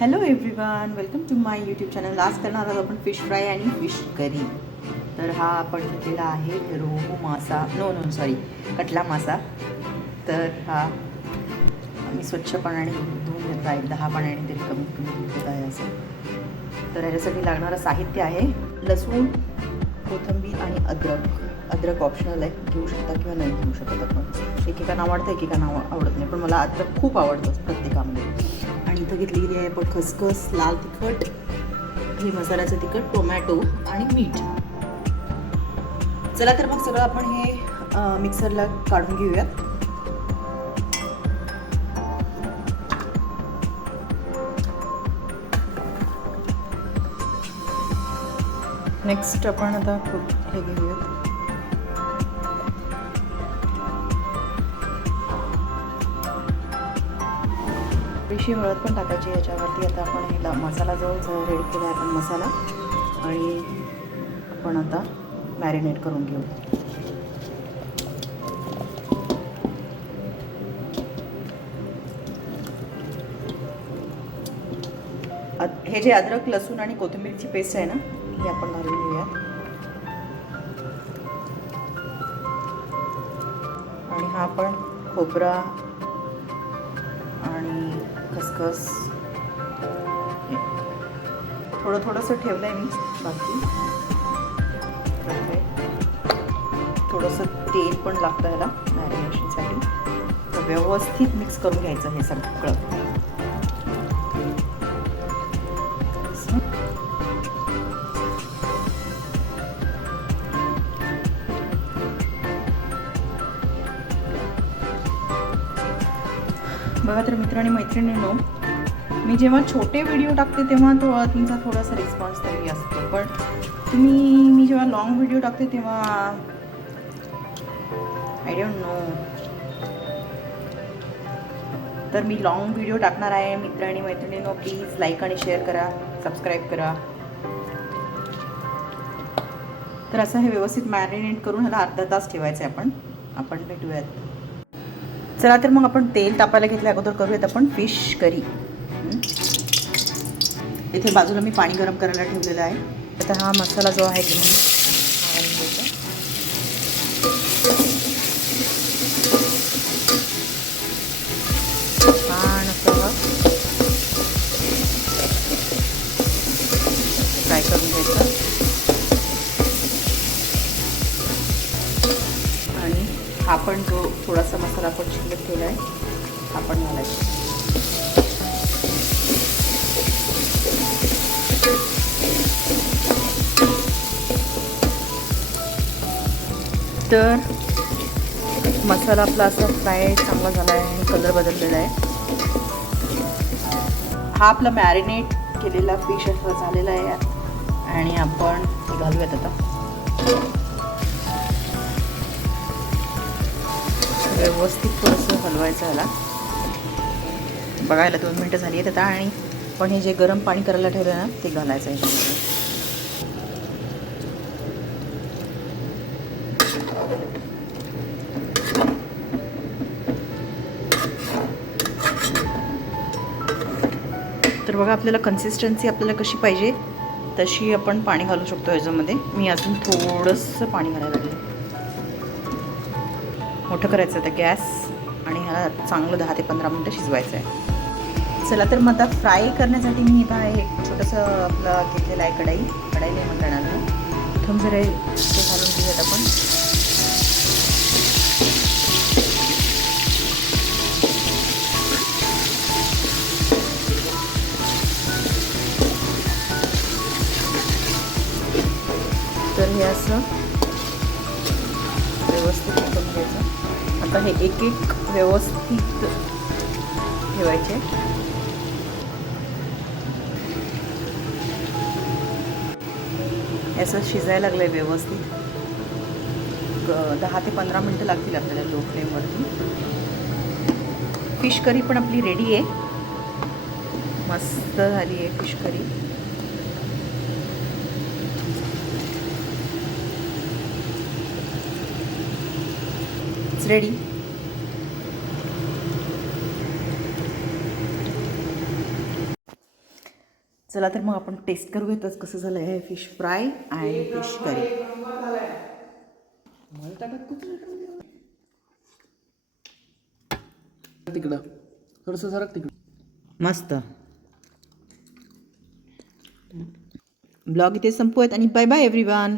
Hello everyone, welcome to my YouTube channel. आज करणार आहोत आपण फिश फ्राय आणि फिश करी. तर हा आपण घेतलेला आहे रोहू मासा, सॉरी कटला मासा. तर हा मी स्वच्छ पाण्याने धुवून घेतला आहे. 10 पाण्याने तरी कमीत कमी धुतलेला आहे असं. तर ह्याच्यासाठी लागणारं साहित्य आहे लसूण, कोथिंबीर आणि अद्रक ऑप्शनल आहे, घेऊ शकता किंवा नाही घेऊ शकत आपण. एकेकांना आवडतं, एकेकांना आवडत नाही, पण मला अद्रक खूप आवडतं प्रत्येकामध्ये. आणि इथं घेतलेली आहे आपण खसखस, लाल तिखट, हे मसाल्याचं तिखट, टोमॅटो आणि मीठ. चला तर मग सगळं आपण हे मिक्सरला काढून घेऊयात. नेक्स्ट आपण आता हे घेऊयात. थोडीशी हळद पण टाकायची याच्यावरती. आता आपण हे मसाला जो रेडी केला आहे आपण मसाला, आणि आपण आता मॅरिनेट करून घेऊ. हे जे अद्रक, लसूण आणि कोथिंबीरची पेस्ट आहे ना, ही आपण घालून घेऊया. आणि हा आपण खोबरा आणि खसखस थोडंसं ठेवलं आहे मी. बाकी थोडंसं तेल पण लागतं याला मॅरिनेशनसाठी. तर व्यवस्थित मिक्स करून घ्यायचं हे सगळं. बघा तर मित्र आणि मैत्रिणींनो, मी जेव्हा छोटे व्हिडिओ टाकते तेव्हा तुमचा थोडासा रिस्पॉन्स तरी असतो, पण मी जेव्हा लॉंग व्हिडिओ टाकते तेव्हा आय डोंट नो. तर मी लॉंग व्हिडिओ टाकणार आहे मित्र आणि मैत्रिणींनो. प्लीज लाईक आणि शेअर करा, सबस्क्राईब करा. तर असं हे व्यवस्थित मॅरिनेट करून ह्याला अर्धा तास ठेवायचं आहे आपण भेटूयात. चला तर मग आपण तेल तापायला घेतलं अगोदर करूयात आपण फिश करी. इथे बाजूला मी पाणी गरम करायला ठेवलेलं आहे. आता हा मसाला जो आहे की छान असं फ्राय करून घ्यायचं. आणि हा पण जो थोडासा मसाला आपण शिल्लक ठेवला आहे हा पण घालायचा. तर मसाला आपला असा फ्राय चांगला झाला आहे आणि कलर बदललेला आहे. हा आपला मॅरिनेट केलेला फिश असा झालेला आहे. आणि आपण घालूयात आता. व्यवस्थित थोडंसं हलवायचं ह्याला. बघायला 2 मिनटं झाली आहेत आता. आणि पण हे जे गरम पाणी करायला ठेवलं ना ते घालायचं आहे. तर बघा आपल्याला कन्सिस्टन्सी आपल्याला कशी पाहिजे तशी आपण पाणी घालू शकतो ह्याच्यामध्ये. मी अजून थोडंसं पाणी घालायला लागले. मोठं करायचं आता गॅस आणि ह्याला चांगलं 10 ते 15 मिनटं शिजवायचं आहे. चला तर मग आता फ्राय करण्यासाठी मी इथं आहे एक छोटंसं आपलं घेतलेलं आहे कढई नाही म्हणता येणार. प्रथम जरा ते घालून घेऊयात आपण. तर हे असं व्यवस्थित करून घ्यायचं. आता हे एक व्यवस्थित ठेवायचे. असं शिजायला लागलं आहे व्यवस्थित. 10 ते 15 मिनटं लागतील आपल्याला लो फ्लेमवरती. फिश करी पण आपली रेडी आहे. मस्त झाली आहे फिश करी. It's ready. चला तर मग आपण टेस्ट करूयातच कसं झालं आहे फिश फ्राय आणि फिश करी. तिकडं थोडंसं सरक तिकडं. मस्त. ब्लॉग इथे संपवूयात आणि बाय बाय एव्हरीवन.